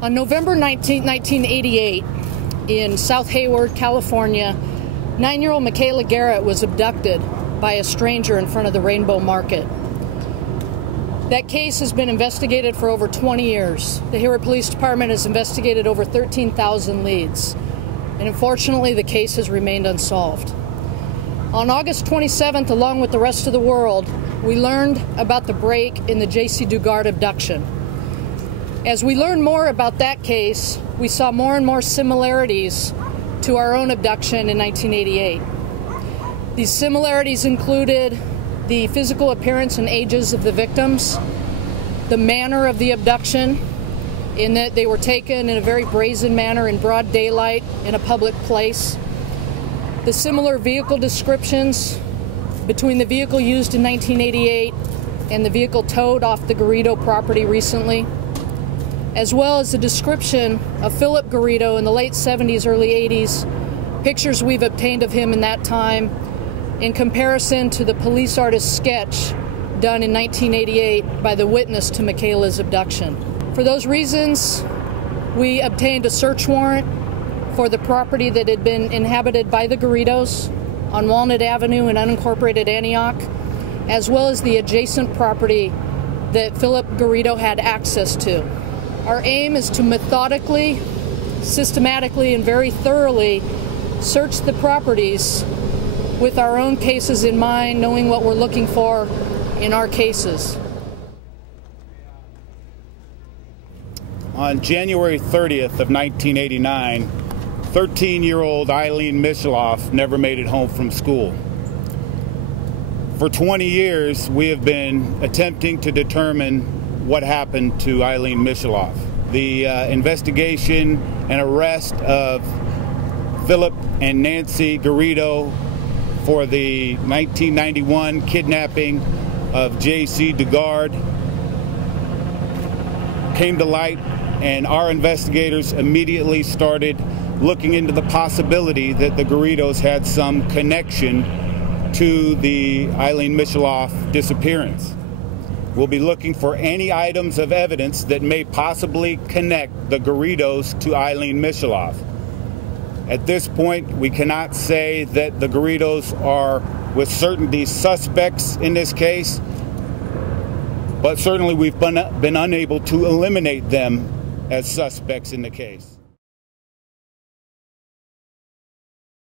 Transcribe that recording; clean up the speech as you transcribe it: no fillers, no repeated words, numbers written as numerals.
On November 19, 1988, in South Hayward, California, 9-year-old Michaela Garecht was abducted by a stranger in front of the Rainbow Market. That case has been investigated for over 20 years. The Hayward Police Department has investigated over 13,000 leads, and unfortunately the case has remained unsolved. On August 27th, along with the rest of the world, we learned about the break in the J.C. Dugard abduction. As we learned more about that case, we saw more and more similarities to our own abduction in 1988. These similarities included the physical appearance and ages of the victims, the manner of the abduction, in that they were taken in a very brazen manner in broad daylight in a public place, the similar vehicle descriptions between the vehicle used in 1988 and the vehicle towed off the Garrido property recently, as well as the description of Phillip Garrido in the late 70s, early 80s, pictures we've obtained of him in that time in comparison to the police artist sketch done in 1988 by the witness to Michaela's abduction. For those reasons, we obtained a search warrant for the property that had been inhabited by the Garridos on Walnut Avenue in unincorporated Antioch, as well as the adjacent property that Phillip Garrido had access to. Our aim is to methodically, systematically, and very thoroughly search the properties with our own cases in mind, knowing what we're looking for in our cases. On January 30th of 1989, 13-year-old Ilene Misheloff never made it home from school. For 20 years, we have been attempting to determine what happened to Ilene Misheloff. The investigation and arrest of Phillip and Nancy Garrido for the 1991 kidnapping of J.C. Dugard came to light, and our investigators immediately started looking into the possibility that the Garridos had some connection to the Ilene Misheloff disappearance. We'll be looking for any items of evidence that may possibly connect the Garridos to Ilene Misheloff. At this point, we cannot say that the Garridos are with certainty suspects in this case, but certainly we've been unable to eliminate them as suspects in the case.